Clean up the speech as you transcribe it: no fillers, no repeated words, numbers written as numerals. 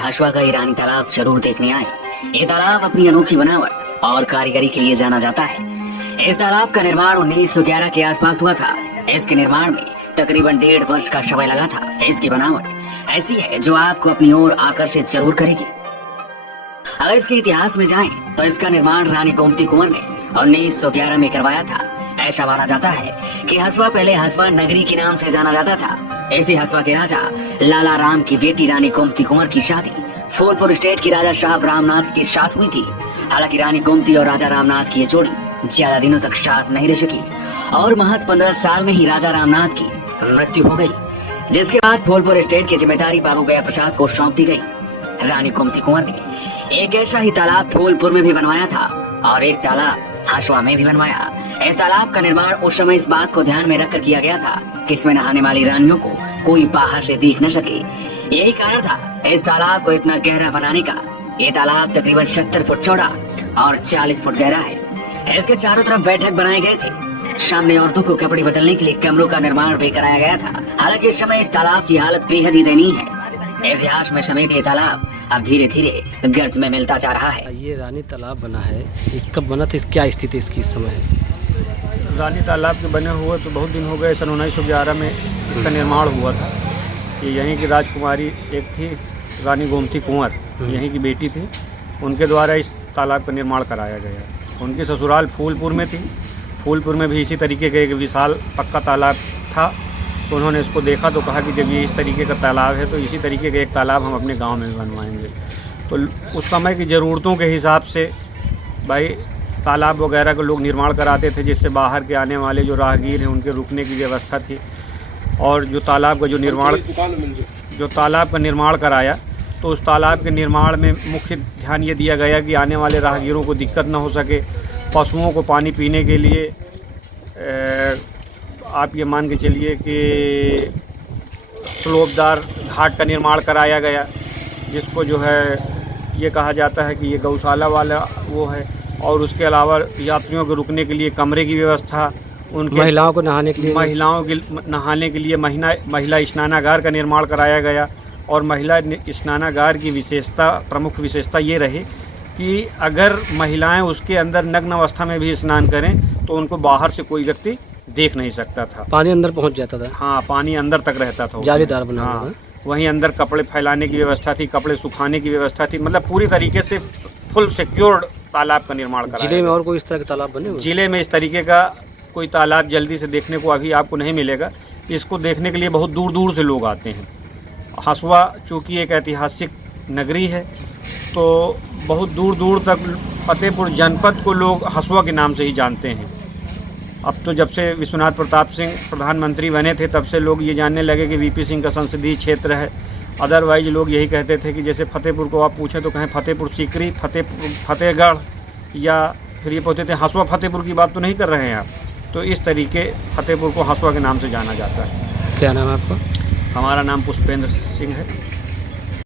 हसुआ का ईरानी तालाब जरूर देखने आए। ये तालाब अपनी अनोखी बनावट और कारीगरी के लिए जाना जाता है। इस तालाब का निर्माण 1911 के आसपास हुआ था। इसके निर्माण में तकरीबन 1.5 वर्ष का समय लगा था। इसकी बनावट ऐसी है जो आपको अपनी ओर आकर्षित जरूर करेगी। अगर इसके इतिहास में जाएं, तो इसका निर्माण रानी गोमती कुंवर ने 1911 में करवाया था। ऐसा माना जाता है कि हसुआ पहले हसुआ नगरी के नाम से जाना जाता था। इसी हसुआ के राजा लाला राम की बेटी रानी गोमती कुंवर की शादी फूलपुर स्टेट की राजा साहब रामनाथ के साथ हुई थी। हालांकि रानी गोमती और राजा रामनाथ की ये जोड़ी ज्यादा दिनों तक साथ नहीं रह सकी और महज 15 साल में ही राजा रामनाथ की मृत्यु हो गई, जिसके बाद फूलपुर स्टेट की जिम्मेदारी बाबू गया प्रसाद को सौंप दी गई। रानी गोमती कुंवर ने एक ऐसा ही तालाब फूलपुर में भी बनवाया था और एक तालाब हसुआ में भी बनवाया। इस तालाब का निर्माण उस समय इस बात को ध्यान में रखकर किया गया था कि इसमें नहाने वाली रानियों को कोई बाहर से देख न सके। यही कारण था इस तालाब को इतना गहरा बनाने का। ये तालाब तकरीबन 70 फुट चौड़ा और 40 फुट गहरा है। इसके चारों तरफ बैठक बनाए गए थे। सामने औरतों को कपड़े बदलने के लिए कमरों का निर्माण भी कराया गया था। हालांकि इस समय इस तालाब की हालत बेहद ही दयनीय है। इतिहास में समेट ये तालाब अब धीरे धीरे गर्ज में मिलता जा रहा है। ये रानी तालाब बना है, ये कब बना था, क्या स्थिति इसकी इस समय है? रानी तालाब के बने हुए तो बहुत दिन हो गए। सन 1911 में इसका निर्माण हुआ था। ये यहीं की राजकुमारी एक थी रानी गोमती कुंवर, यहीं की बेटी थी। उनके द्वारा इस तालाब का निर्माण कराया गया। उनकी ससुराल फूलपुर में थी। फूलपुर में भी इसी तरीके का एक विशाल पक्का तालाब था। तो उन्होंने इसको देखा तो कहा कि जब ये इस तरीके का तालाब है तो इसी तरीके का एक तालाब हम अपने गांव में बनवाएंगे। तो उस समय की ज़रूरतों के हिसाब से भाई तालाब वगैरह को लोग निर्माण कराते थे, जिससे बाहर के आने वाले जो राहगीर हैं उनके रुकने की व्यवस्था थी। और जो तालाब का तालाब का निर्माण कराया तो उस तालाब के निर्माण में मुख्य ध्यान ये दिया गया कि आने वाले राहगीरों को दिक्कत न हो सके। पशुओं को पानी पीने के लिए आप ये मान के चलिए कि स्लोपदार घाट का निर्माण कराया गया, जिसको जो है ये कहा जाता है कि ये गौशाला वाला वो है। और उसके अलावा यात्रियों के रुकने के लिए कमरे की व्यवस्था, उनके महिलाओं को नहाने के लिए महिला स्नानागार का निर्माण कराया गया। और महिला स्नानागार की प्रमुख विशेषता ये रही कि अगर महिलाएं उसके अंदर नग्न अवस्था में भी स्नान करें तो उनको बाहर से कोई व्यक्ति देख नहीं सकता था। पानी अंदर पहुंच जाता था। हाँ, पानी अंदर तक रहता था। जालीदार बना हुआ। हाँ, वहीं अंदर कपड़े फैलाने की व्यवस्था थी, कपड़े सुखाने की व्यवस्था थी। मतलब पूरी तरीके से फुल सिक्योर्ड तालाब का निर्माण कराया। जिले में और कोई इस तरह के तालाब बने हुए? जिले में इस तरीके का कोई तालाब जल्दी से देखने को अभी आपको नहीं मिलेगा। इसको देखने के लिए बहुत दूर दूर से लोग आते हैं। हसुआ चूँकि एक ऐतिहासिक नगरी है तो बहुत दूर दूर तक फतेहपुर जनपद को लोग हसुआ के नाम से ही जानते हैं। अब तो जब से विश्वनाथ प्रताप सिंह प्रधानमंत्री बने थे तब से लोग ये जानने लगे कि वीपी सिंह का संसदीय क्षेत्र है। अदरवाइज लोग यही कहते थे कि जैसे फतेहपुर को आप पूछें तो कहें फतेहपुर सीकरी, फतेहगढ़, या फिर ये पूछते थे हसुआ फतेहपुर की बात तो नहीं कर रहे हैं आप। तो इस तरीके फतेहपुर को हसुआ के नाम से जाना जाता है। क्या नाम है आपका? हमारा नाम पुष्पेंद्र सिंह है।